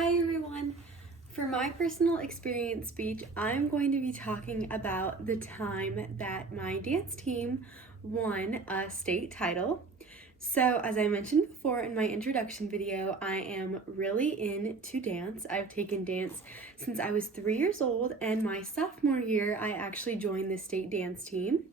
Hi everyone! For my personal experience speech, I'm going to be talking about the time that my dance team won a state title. So, as I mentioned before in my introduction video, I am really into dance. I've taken dance since I was 3 years old, and my sophomore year, I actually joined the state dance team.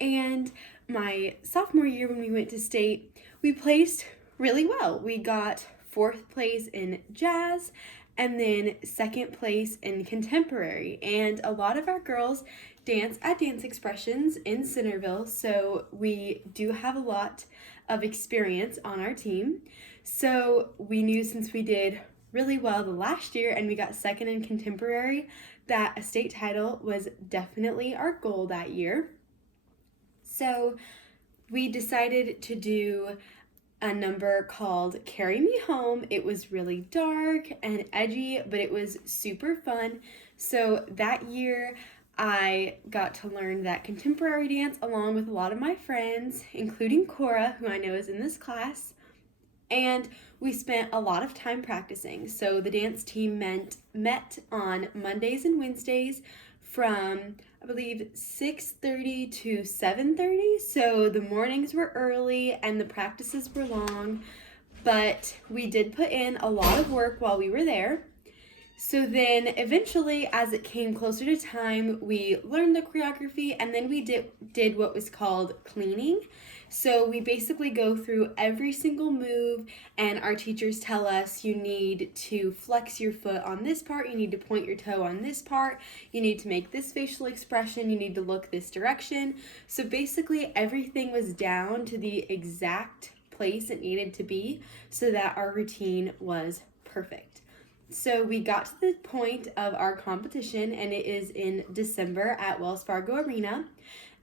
And my sophomore year, when we went to state, we placed really well. We got fourth place in jazz and then second place in contemporary. And a lot of our girls dance at Dance Expressions in Centerville, so we do have a lot of experience on our team. So we knew since we did really well the last year and we got second in contemporary that a state title was definitely our goal that year. So we decided to do a number called Carry Me Home. It was really dark and edgy, but it was super fun. So that year, I got to learn that contemporary dance along with a lot of my friends, including Cora, who I know is in this class. And we spent a lot of time practicing. So the dance team met on Mondays and Wednesdays from, I believe, 6:30 to 7:30. So the mornings were early and the practices were long, but we did put in a lot of work while we were there. So then eventually, as it came closer to time, we learned the choreography and then we did what was called cleaning. So we basically go through every single move and our teachers tell us you need to flex your foot on this part, you need to point your toe on this part, you need to make this facial expression, you need to look this direction. So basically everything was down to the exact place it needed to be so that our routine was perfect. So we got to the point of our competition, and it is in December at Wells Fargo Arena.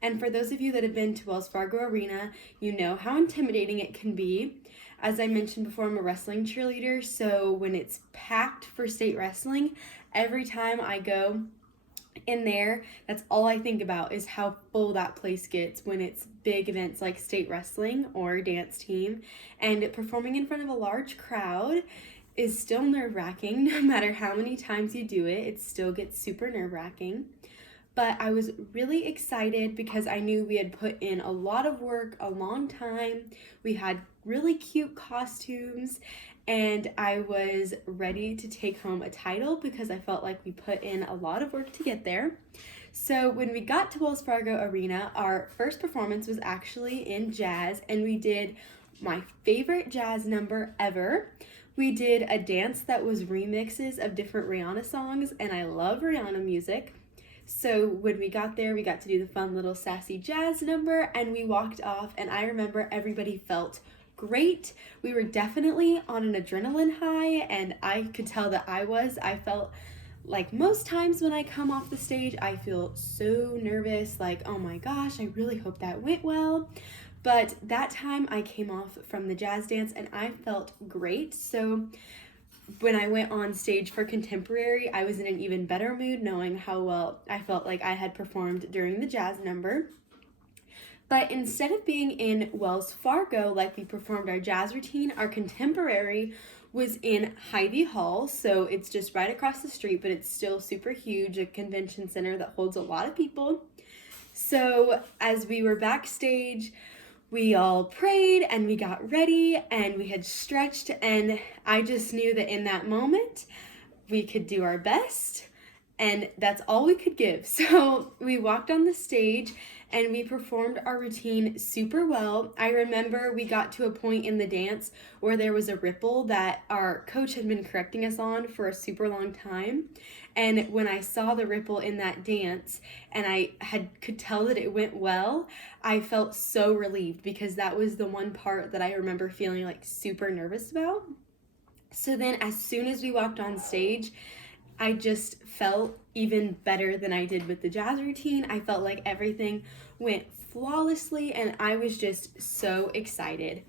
And for those of you that have been to Wells Fargo Arena, you know how intimidating it can be. As I mentioned before, I'm a wrestling cheerleader, so when it's packed for state wrestling, every time I go in there, that's all I think about is how full that place gets when it's big events like state wrestling or dance team. And performing in front of a large crowd is still nerve-wracking. No matter how many times you do it, it still gets super nerve-wracking. But I was really excited because I knew we had put in a lot of work, a long time. We had really cute costumes, and I was ready to take home a title because I felt like we put in a lot of work to get there. So when we got to Wells Fargo Arena, our first performance was actually in jazz, and we did my favorite jazz number ever. We did a dance that was remixes of different Rihanna songs, and I love Rihanna music. So when we got there, we got to do the fun little sassy jazz number, and we walked off, and I remember everybody felt great. We were definitely on an adrenaline high, and I could tell that I felt like most times when I come off the stage, I feel so nervous, like, oh my gosh, I really hope that went well. But that time I came off from the jazz dance and I felt great. So when I went on stage for contemporary, I was in an even better mood knowing how well I felt like I had performed during the jazz number. But instead of being in Wells Fargo like we performed our jazz routine, our contemporary was in Hy-Vee Hall. So it's just right across the street, but it's still super huge, a convention center that holds a lot of people. So as we were backstage, we all prayed and we got ready and we had stretched, and I just knew that in that moment we could do our best and that's all we could give. So we walked on the stage and we performed our routine super well. I remember we got to a point in the dance where there was a ripple that our coach had been correcting us on for a super long time. And when I saw the ripple in that dance and could tell that it went well, I felt so relieved because that was the one part that I remember feeling like super nervous about. So then as soon as we walked on stage, I just felt even better than I did with the jazz routine. I felt like everything went flawlessly and I was just so excited.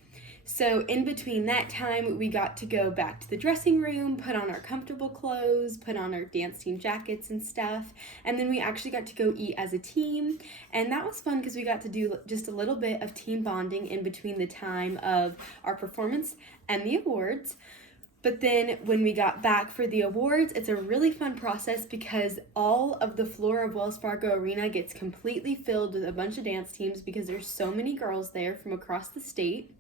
So in between that time, we got to go back to the dressing room, put on our comfortable clothes, put on our dance team jackets and stuff, and then we actually got to go eat as a team, and that was fun because we got to do just a little bit of team bonding in between the time of our performance and the awards. But then when we got back for the awards, it's a really fun process because all of the floor of Wells Fargo Arena gets completely filled with a bunch of dance teams because there's so many girls there from across the state.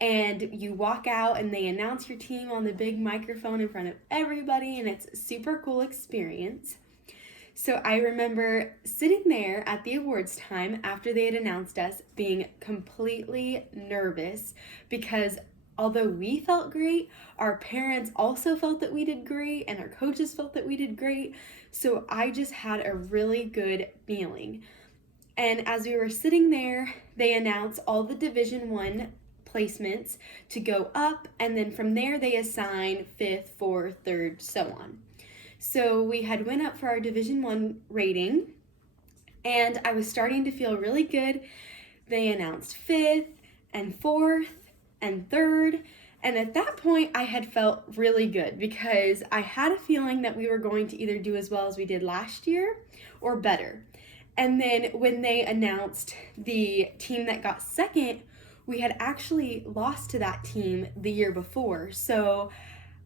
And you walk out and they announce your team on the big microphone in front of everybody, and it's a super cool experience. So I remember sitting there at the awards time after they had announced us being completely nervous because although we felt great, our parents also felt that we did great and our coaches felt that we did great. So I just had a really good feeling. And as we were sitting there, they announced all the Division 1 placements to go up, and then from there they assign 5th, 4th, 3rd, so on. So we had went up for our Division 1 rating, and I was starting to feel really good. They announced 5th and 4th and 3rd, and at that point I had felt really good because I had a feeling that we were going to either do as well as we did last year or better. And then when they announced the team that got second, we had actually lost to that team the year before. So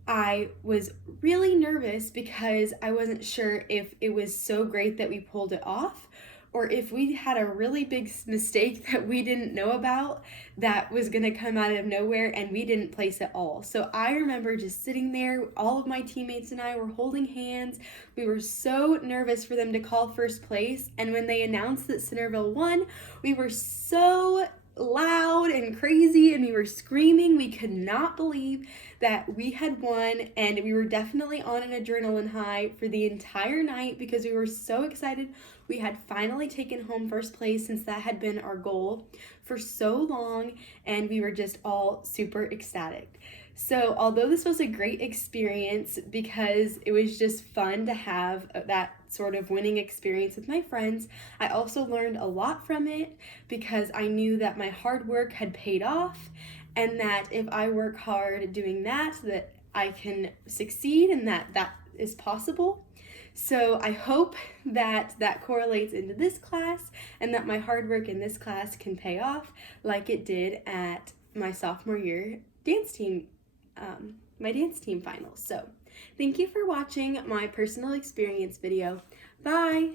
I was really nervous because I wasn't sure if it was so great that we pulled it off or if we had a really big mistake that we didn't know about that was going to come out of nowhere and we didn't place at all. So I remember just sitting there, all of my teammates and I were holding hands. We were so nervous for them to call first place, and when they announced that Centerville won, we were so loud and crazy and we were screaming. We could not believe that we had won, and we were definitely on an adrenaline high for the entire night because we were so excited. We had finally taken home first place since that had been our goal for so long, and we were just all super ecstatic. So although this was a great experience because it was just fun to have that sort of winning experience with my friends, I also learned a lot from it because I knew that my hard work had paid off and that if I work hard doing that I can succeed and that is possible. So I hope that correlates into this class and that my hard work in this class can pay off like it did at my sophomore year dance team, my dance team finals. So thank you for watching my personal experience video. Bye!